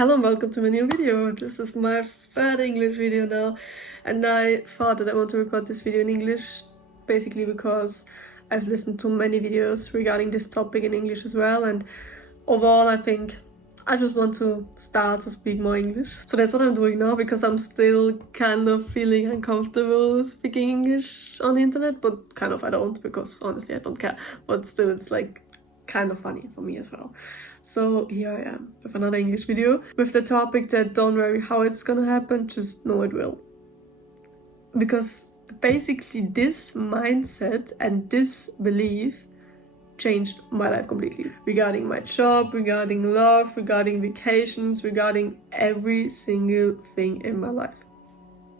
Hello and welcome to my new video. This is my third English video now, and I thought that I want to record this video in English basically because I've listened to many videos regarding this topic in English as well, and overall I think I just want to start to speak more English. So that's what I'm doing now, because I'm still kind of feeling uncomfortable speaking English on the internet, but kind of I don't, because honestly I don't care, but still it's like kind of funny for me as well. So here I am with another English video with the topic that don't worry how it's gonna happen, just know it will. Because basically this mindset and this belief changed my life completely. Regarding my job, regarding love, regarding vacations, regarding every single thing in my life.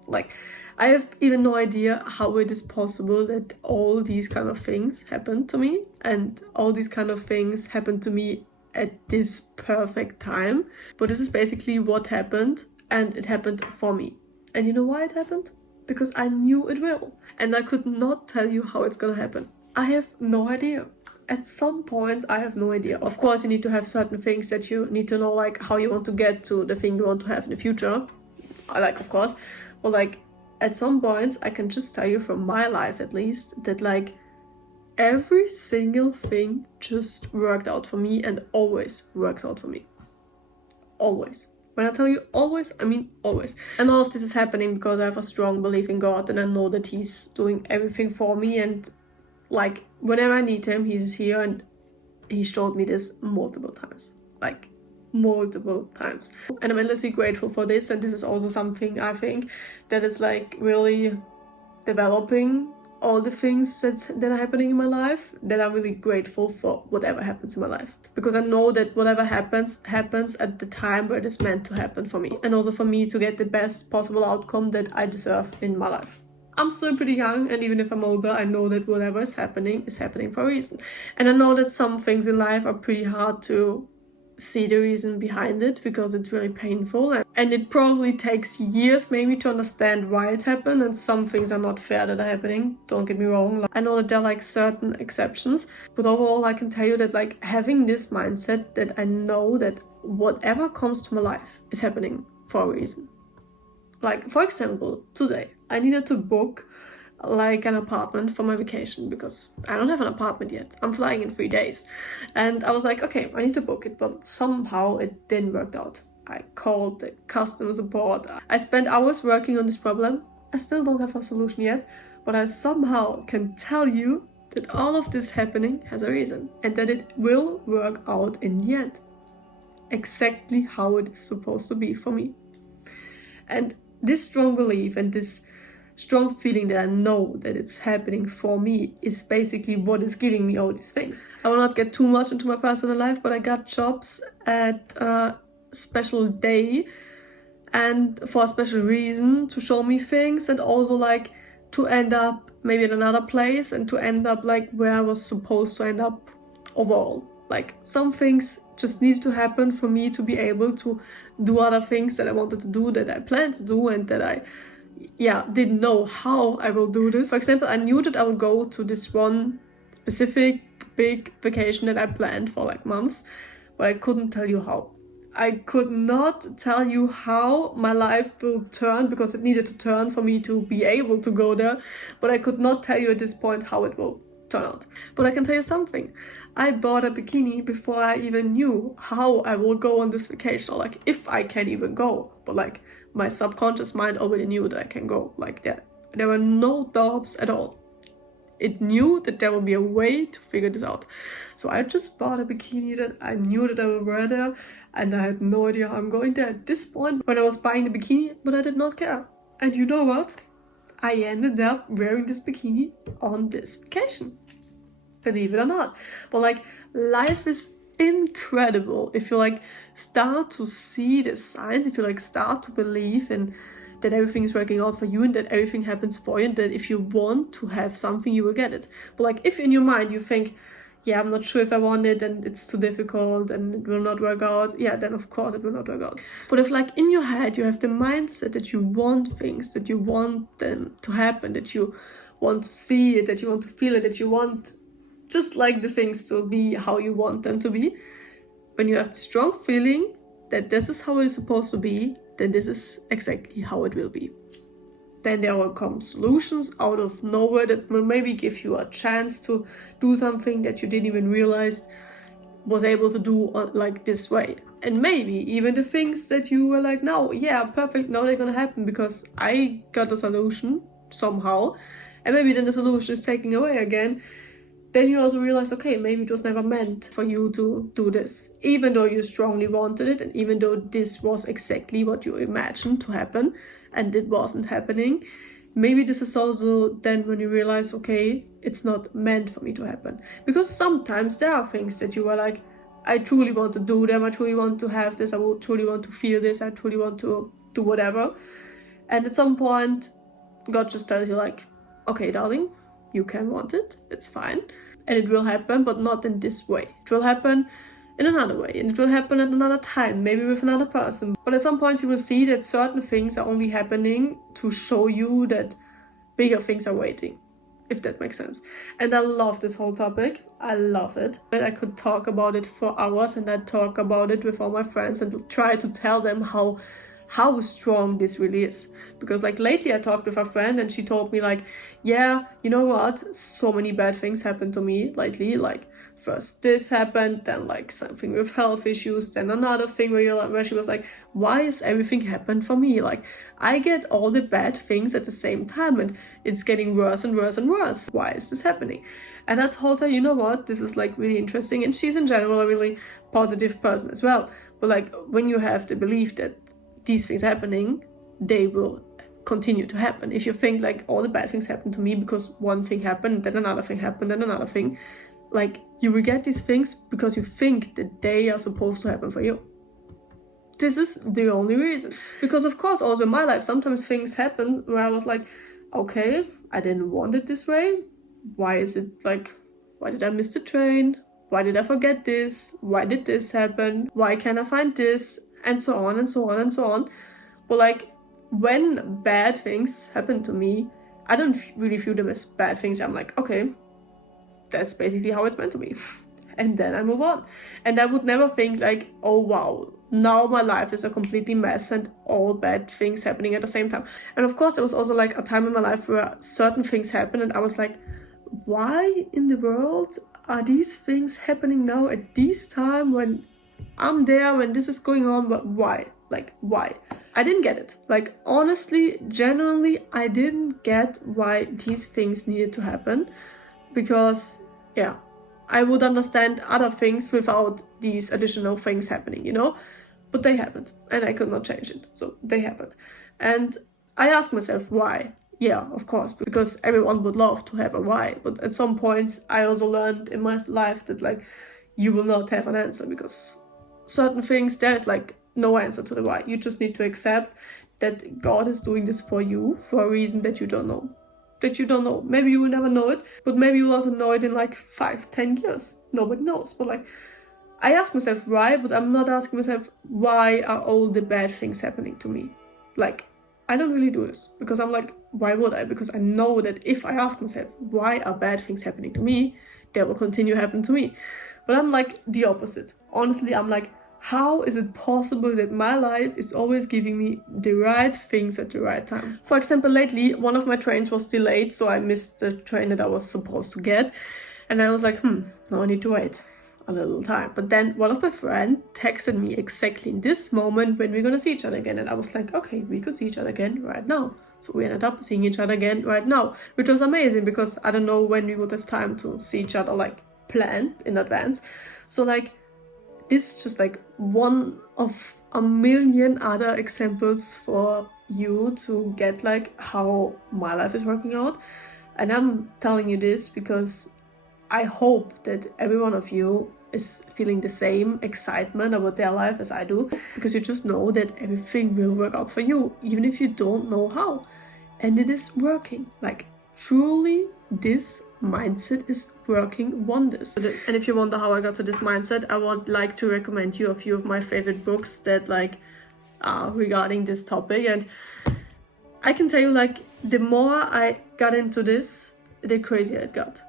Like, I have even no idea how it is possible that all these kind of things happen to me, and all these kind of things happen to me at this perfect time. But this is basically what happened, and it happened for me. And you know why it happened? Because I knew it will, and I could not tell you how it's gonna happen. I have no idea. At some point, I have no idea. Of course, you need to have certain things that you need to know, like how you want to get to the thing you want to have in the future. Of course, but like at some points, I can just tell you from my life at least that like every single thing just worked out for me and always works out for me. Always. When I tell you always, I mean always. And all of this is happening because I have a strong belief in God, and I know that He's doing everything for me, and like whenever I need Him, He's here, and He showed me this multiple times. Like multiple times. And I'm endlessly grateful for this, and this is also something I think that is like really developing all the things that are happening in my life, that I'm really grateful for whatever happens in my life. Because I know that whatever happens at the time where it is meant to happen for me. And also for me to get the best possible outcome that I deserve in my life. I'm still pretty young, and even if I'm older, I know that whatever is happening for a reason. And I know that some things in life are pretty hard to see the reason behind it, because it's really painful, and it probably takes years maybe to understand why it happened, and some things are not fair that are happening, don't get me wrong. I know that there are like certain exceptions, but overall I can tell you that like having this mindset that I know that whatever comes to my life is happening for a reason. Like, for example, today I needed to book like an apartment for my vacation, because I don't have an apartment yet. I'm flying in 3 days, and I was like, okay, I need to book it, but somehow it didn't work out. I called the customer support. I spent hours working on this problem. I still don't have a solution yet, but I somehow can tell you that all of this happening has a reason, and that it will work out in the end, exactly how it is supposed to be for me. And this strong belief and this strong feeling that I know that it's happening for me is basically what is giving me all these things. I will not get too much into my personal life, but I got jobs at a special day and for a special reason, to show me things, and also like to end up maybe in another place, and to end up like where I was supposed to end up overall. Like some things just needed to happen for me to be able to do other things that I wanted to do, that I planned to do, and that I didn't know how I will do this. For example, I knew that I would go to this one specific big vacation that I planned for like months, but I couldn't tell you how. I could not tell you how my life will turn, because it needed to turn for me to be able to go there, but I could not tell you at this point how it will turn out. But I can tell you something. I bought a bikini before I even knew how I will go on this vacation, or like if I can even go. But like my subconscious mind already knew that I can go. Like there were no doubts at all. It knew that there will be a way to figure this out. So I just bought a bikini that I knew that I will wear there, and I had no idea how I'm going there at this point when I was buying the bikini, but I did not care. And you know what? I ended up wearing this bikini on this vacation. Believe it or not. But like, life is incredible if you like start to see the signs, if you like start to believe in that everything is working out for you, and that everything happens for you, and that if you want to have something, you will get it. But like, if in your mind you think, yeah, I'm not sure if I want it, and it's too difficult, and it will not work out, then of course it will not work out. But if like in your head you have the mindset that you want things, that you want them to happen, that you want to see it, that you want to feel it, that you want just like the things to be how you want them to be, when you have the strong feeling that this is how it is supposed to be, then this is exactly how it will be. Then there will come solutions out of nowhere that will maybe give you a chance to do something that you didn't even realize was able to do like this way. And maybe even the things that you were like, no, yeah, perfect, now they're gonna happen because I got a solution somehow, and maybe then the solution is taken away again. Then you also realize, okay, maybe it was never meant for you to do this, even though you strongly wanted it, and even though this was exactly what you imagined to happen, and it wasn't happening. Maybe this is also then when you realize, okay, it's not meant for me to happen. Because sometimes there are things that you are like, I truly want to do them, I truly want to have this, I truly want to feel this, I truly want to do whatever. And at some point, God just tells you like, okay, darling, you can want it, it's fine. And it will happen, but not in this way. It will happen in another way, and it will happen at another time, maybe with another person. But at some point you will see that certain things are only happening to show you that bigger things are waiting, if that makes sense. And I love this whole topic. I love it. But I could talk about it for hours, and I talk about it with all my friends and try to tell them how strong this really is. Because like lately I talked with a friend and she told me like, yeah, you know what, so many bad things happened to me lately. Like first this happened, then like something with health issues, then another thing where she was like, why is everything happened for me? Like I get all the bad things at the same time and it's getting worse and worse and worse. Why is this happening? And I told her, you know what, this is like really interesting. And she's in general a really positive person as well. But like when you have the belief that these things happening, they will continue to happen. If you think like all the bad things happened to me because one thing happened, then another thing happened, then another thing, like you will get these things because you think that they are supposed to happen for you. This is the only reason. Because of course also in my life sometimes things happen where I was like, okay, I didn't want it this way. Why is it like, why did I miss the train? Why did I forget this? Why did this happen? Why can't I find this? And so on and so on and so on. But like when bad things happen to me, I don't really view them as bad things. I'm like, okay, that's basically how it's meant to be. And then I move on. And I would never think like, oh wow, now my life is a completely mess and all bad things happening at the same time. And of course there was also like a time in my life where certain things happened and I was like, why in the world are these things happening now at this time when I'm there, when this is going on? But why? Like why? I didn't get it. Like honestly, genuinely, I didn't get why these things needed to happen. Because yeah, I would understand other things without these additional things happening, you know? But they happened and I could not change it. So they happened. And I asked myself why. Yeah, of course, because everyone would love to have a why. But at some points I also learned in my life that like you will not have an answer because certain things, there is like no answer to the why. You just need to accept that God is doing this for you for a reason that you don't know. Maybe you will never know it, but maybe you'll also know it in like 5-10 years. Nobody knows. But like I ask myself why, but I'm not asking myself why are all the bad things happening to me. Like I don't really do this because I'm like, why would I? Because I know that if I ask myself why are bad things happening to me, they will continue happening to me. But I'm like the opposite. Honestly, I'm like, how is it possible that my life is always giving me the right things at the right time? For example, lately, one of my trains was delayed, so I missed the train that I was supposed to get. And I was like, now I need to wait a little time. But then one of my friends texted me exactly in this moment when we're gonna see each other again. And I was like, okay, we could see each other again right now. So we ended up seeing each other again right now, which was amazing because I don't know when we would have time to see each other like planned in advance. So like, this is just like one of a million other examples for you to get like how my life is working out. And I'm telling you this because I hope that every one of you is feeling the same excitement about their life as I do, because you just know that everything will work out for you, even if you don't know how. And it is working. Like truly, this mindset is working wonders. And if you wonder how I got to this mindset, I would like to recommend you a few of my favorite books that like are regarding this topic. And I can tell you like the more I got into this, the crazier it got.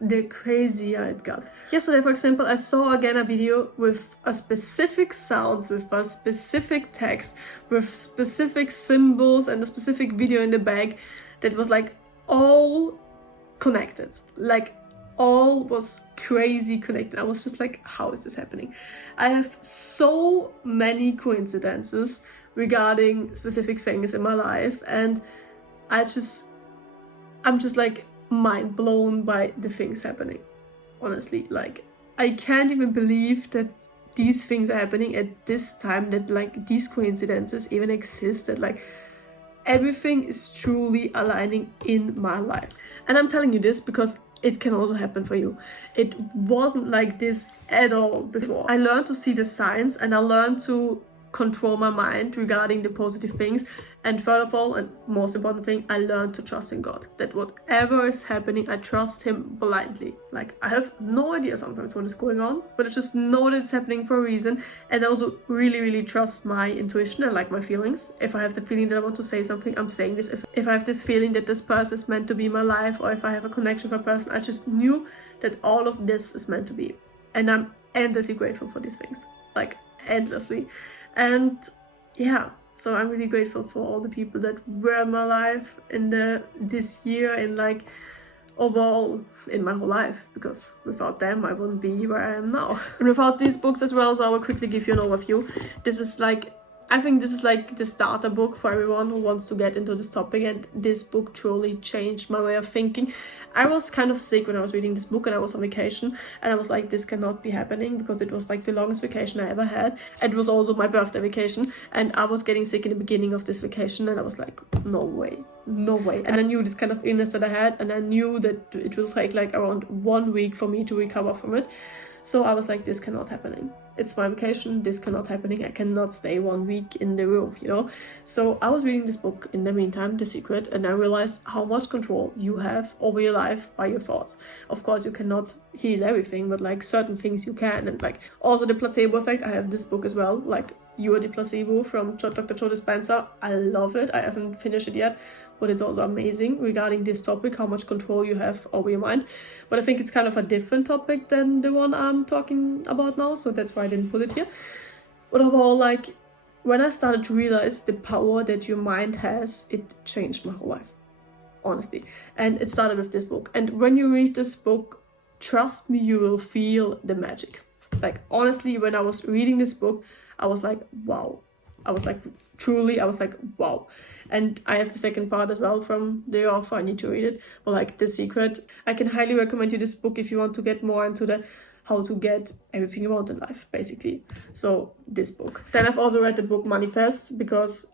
the crazier it got. Yesterday, for example, I saw again a video with a specific sound, with a specific text, with specific symbols and a specific video in the back that was like all connected. Like all was crazy connected. I was just like, how is this happening? I have so many coincidences regarding specific things in my life, and I'm just like mind blown by the things happening. Honestly, like I can't even believe that these things are happening at this time, that like these coincidences even exist, that like everything is truly aligning in my life. And I'm telling you this because it can also happen for you. It wasn't like this at all before. I learned to see the signs, and I learned to control my mind regarding the positive things. And further of all, and most important thing, I learned to trust in God. That whatever is happening, I trust Him blindly. Like, I have no idea sometimes what is going on, but I just know that it's happening for a reason. And I also really, really trust my intuition and like my feelings. If I have the feeling that I want to say something, I'm saying this. If I have this feeling that this person is meant to be in my life, or if I have a connection with a person, I just knew that all of this is meant to be. And I'm endlessly grateful for these things. Like, endlessly. And yeah. So I'm really grateful for all the people that were in my life in this year, and like overall in my whole life, because without them I wouldn't be where I am now. And without these books as well, so I will quickly give you an overview. I think this is like the starter book for everyone who wants to get into this topic, and this book truly changed my way of thinking. I was kind of sick when I was reading this book, and I was on vacation, and I was like, this cannot be happening, because it was like the longest vacation I ever had. It was also my birthday vacation, and I was getting sick in the beginning of this vacation, and I was like, no way. And I knew this kind of illness that I had, and I knew that it will take like around 1 week for me to recover from it. So I was like, this cannot happening. It's my vacation, this cannot happening. I cannot stay 1 week in the room, you know? So I was reading this book in the meantime, The Secret, and I realized how much control you have over your life by your thoughts. Of course, you cannot heal everything, but like certain things you can. And like also the placebo effect, I have this book as well, like You Are the Placebo from Dr. Joe Dispenza. I love it. I haven't finished it yet, but it's also amazing regarding this topic, how much control you have over your mind. But I think it's kind of a different topic than the one I'm talking about now, so that's why I didn't put it here. But overall, like, when I started to realize the power that your mind has, it changed my whole life, honestly. And it started with this book. And when you read this book, trust me, you will feel the magic. Like, honestly, when I was reading this book, I was like, wow. I was like, wow. And I have the second part as well from the author. I need to read it. But like The Secret, I can highly recommend you this book if you want to get more into the how to get everything you want in life, basically. So this book. Then I've also read the book Manifest, because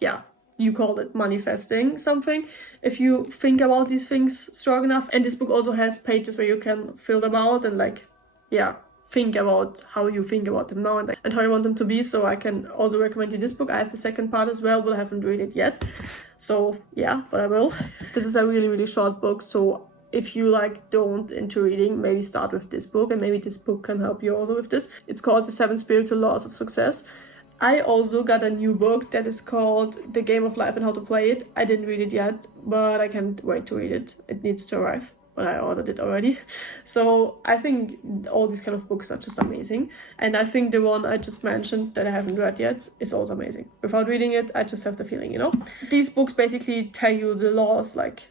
yeah, you call it manifesting something if you think about these things strong enough. And this book also has pages where you can fill them out and like, yeah, think about how you think about them now and how you want them to be. So I can also recommend you this book. I have the second part as well, but I haven't read it yet. So yeah, but I will. This is a really, really short book. So if you like don't into reading, maybe start with this book, and maybe this book can help you also with this. It's called The 7 Spiritual Laws of Success. I also got a new book that is called The Game of Life and How to Play It. I didn't read it yet, but I can't wait to read it. It needs to arrive, but I ordered it already. So I think all these kind of books are just amazing. And I think the one I just mentioned that I haven't read yet is also amazing. Without reading it, I just have the feeling, you know? These books basically tell you the laws, like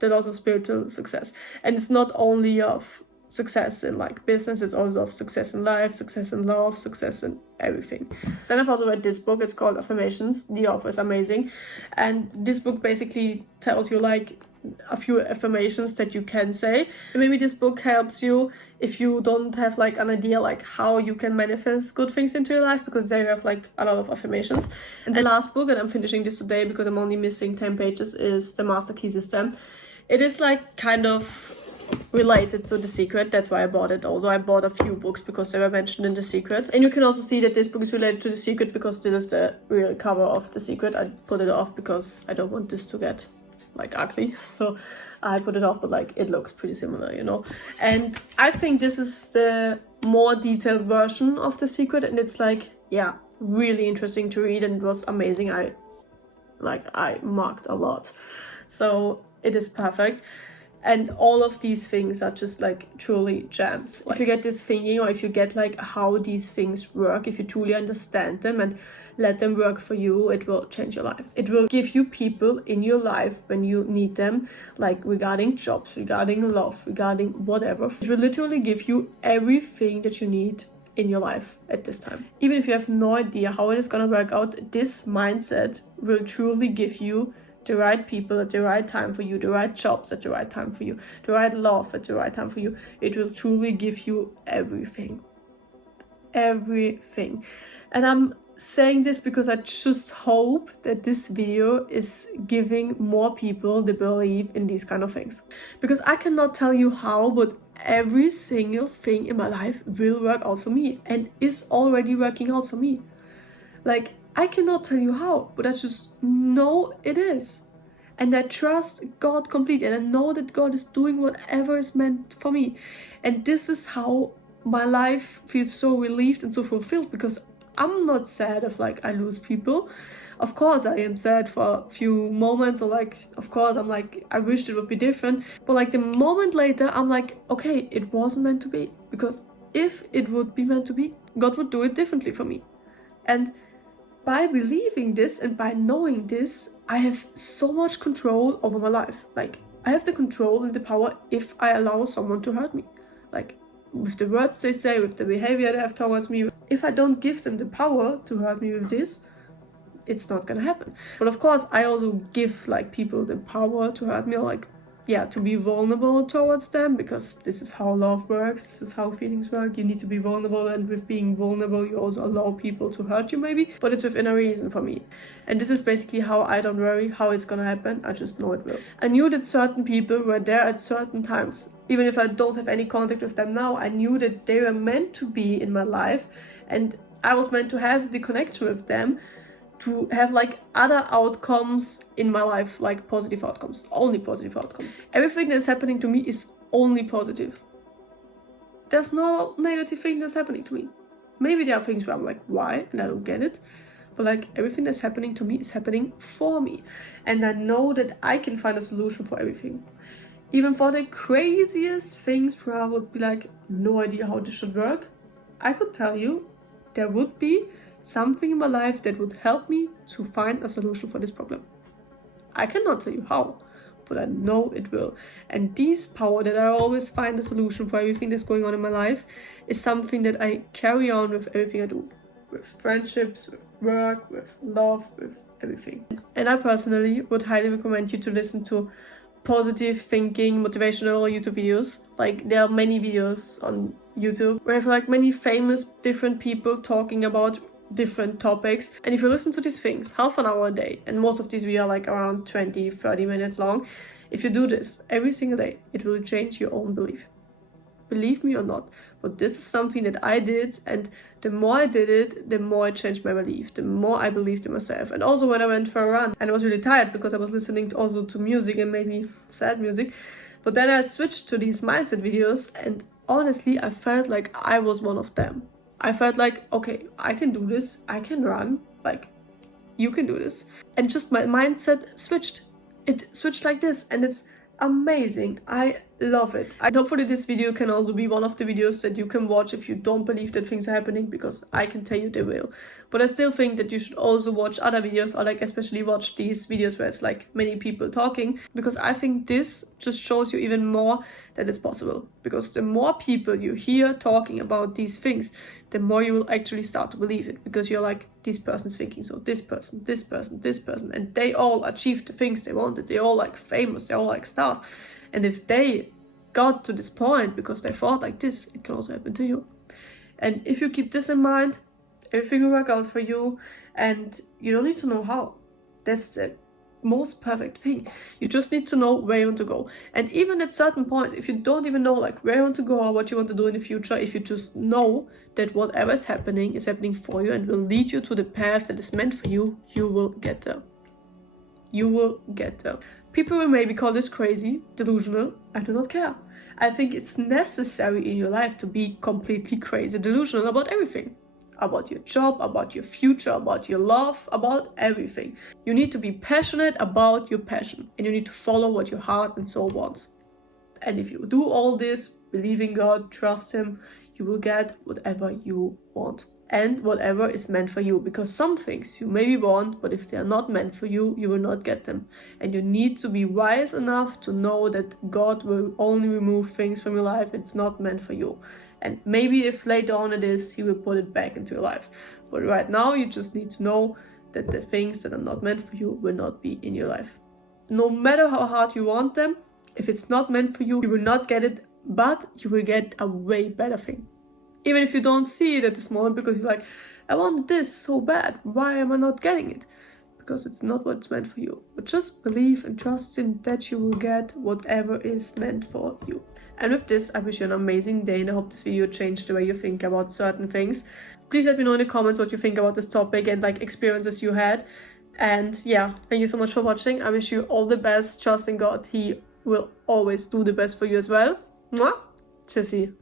the laws of spiritual success. And it's not only of success in like business, it's also of success in life, success in love, success in everything. Then I've also read this book. It's called Affirmations. The author is amazing. And this book basically tells you like a few affirmations that you can say. And maybe this book helps you if you don't have like an idea like how you can manifest good things into your life, because they have like a lot of affirmations. And the last book, and I'm finishing this today because I'm only missing 10 pages, is The Master Key System. It is like kind of related to The Secret. That's why I bought it. Also, I bought a few books because they were mentioned in The Secret. And you can also see that this book is related to The Secret because this is the real cover of The Secret. I put it off because I don't want this to get like ugly, so I put it off, but like it looks pretty similar, you know. And I think this is the more detailed version of The Secret, and it's like, yeah, really interesting to read, and it was amazing. I marked a lot, so it is perfect. And all of these things are just like truly gems. If you get this thinking, or if you get like how these things work, if you truly understand them and let them work for you, it will change your life. It will give you people in your life when you need them, like regarding jobs, regarding love, regarding whatever. It will literally give you everything that you need in your life at this time. Even if you have no idea how it is gonna work out, this mindset will truly give you the right people at the right time for you, the right jobs at the right time for you, the right love at the right time for you. It will truly give you everything. Everything. And I'm saying this because I just hope that this video is giving more people the belief in these kind of things. Because I cannot tell you how, but every single thing in my life will work out for me and is already working out for me. Like, I cannot tell you how, but I just know it is. And I trust God completely, and I know that God is doing whatever is meant for me. And this is how my life feels so relieved and so fulfilled, because I'm not sad if like I lose people. Of course I am sad for a few moments, or like, of course I'm like, I wish it would be different. But like the moment later, I'm like, okay, it wasn't meant to be. Because if it would be meant to be, God would do it differently for me. And by believing this and by knowing this, I have so much control over my life. Like, I have the control and the power if I allow someone to hurt me. Like, with the words they say, with the behavior they have towards me. If I don't give them the power to hurt me with this, it's not gonna happen. But of course, I also give like people the power to hurt me, or like, yeah, to be vulnerable towards them, because this is how love works, this is how feelings work. You need to be vulnerable, and with being vulnerable you also allow people to hurt you maybe, but it's within a reason for me. And this is basically how I don't worry how it's gonna happen, I just know it will. I knew that certain people were there at certain times. Even if I don't have any contact with them now, I knew that they were meant to be in my life, and I was meant to have the connection with them, to have like other outcomes in my life, like positive outcomes, only positive outcomes. Everything that's happening to me is only positive. There's no negative thing that's happening to me. Maybe there are things where I'm like, why? And I don't get it. But like, everything that's happening to me is happening for me. And I know that I can find a solution for everything. Even for the craziest things where I would be like, no idea how this should work, I could tell you there would be something in my life that would help me to find a solution for this problem. I cannot tell you how, but I know it will. And this power that I always find a solution for everything that's going on in my life is something that I carry on with everything I do. With friendships, with work, with love, with everything. And I personally would highly recommend you to listen to positive thinking, motivational YouTube videos. Like, there are many videos on YouTube where I have like many famous different people talking about different topics. And if you listen to these things half an hour a day, and most of these videos are like around 20-30 minutes long, if you do this every single day, it will change your own belief. Believe me or not, but this is something that I did, and the more I did it, the more it changed my belief, the more I believed in myself. And also when I went for a run, and I was really tired because I was listening also to music, and maybe sad music, but then I switched to these mindset videos, and honestly I felt like I was one of them. I felt like, okay, I can do this, I can run, like, you can do this. And just my mindset switched. It switched like this, and it's amazing. I love it. And hopefully this video can also be one of the videos that you can watch if you don't believe that things are happening, because I can tell you they will. But I still think that you should also watch other videos, or like especially watch these videos where it's like many people talking, because I think this just shows you even more that it's possible. Because the more people you hear talking about these things, the more you will actually start to believe it, because you're like, this person's thinking so, this person, this person, this person, and they all achieved the things they wanted. They're all like famous, they're all like stars. And if they got to this point because they thought like this, it can also happen to you. And if you keep this in mind, everything will work out for you, and you don't need to know how. That's the most perfect thing. You just need to know where you want to go. And even at certain points, if you don't even know like where you want to go or what you want to do in the future, if you just know that whatever is happening for you and will lead you to the path that is meant for you, you will get there. You will get there. People will maybe call this crazy, delusional. I do not care. I think it's necessary in your life to be completely crazy, delusional about everything. About your job, about your future, about your love, about everything. You need to be passionate about your passion, and you need to follow what your heart and soul wants. And if you do all this, believe in God, trust Him, you will get whatever you want. And whatever is meant for you. Because some things you maybe want, but if they are not meant for you, you will not get them. And you need to be wise enough to know that God will only remove things from your life it's not meant for you. And maybe if later on it is, He will put it back into your life. But right now, you just need to know that the things that are not meant for you will not be in your life. No matter how hard you want them, if it's not meant for you, you will not get it, but you will get a way better thing. Even if you don't see it at this moment because you're like, I want this so bad, why am I not getting it? Because it's not what's meant for you. But just believe and trust Him that you will get whatever is meant for you. And with this, I wish you an amazing day and I hope this video changed the way you think about certain things. Please let me know in the comments what you think about this topic and like experiences you had. And yeah, thank you so much for watching. I wish you all the best. Trust in God. He will always do the best for you as well. Mwah! Tschüssi.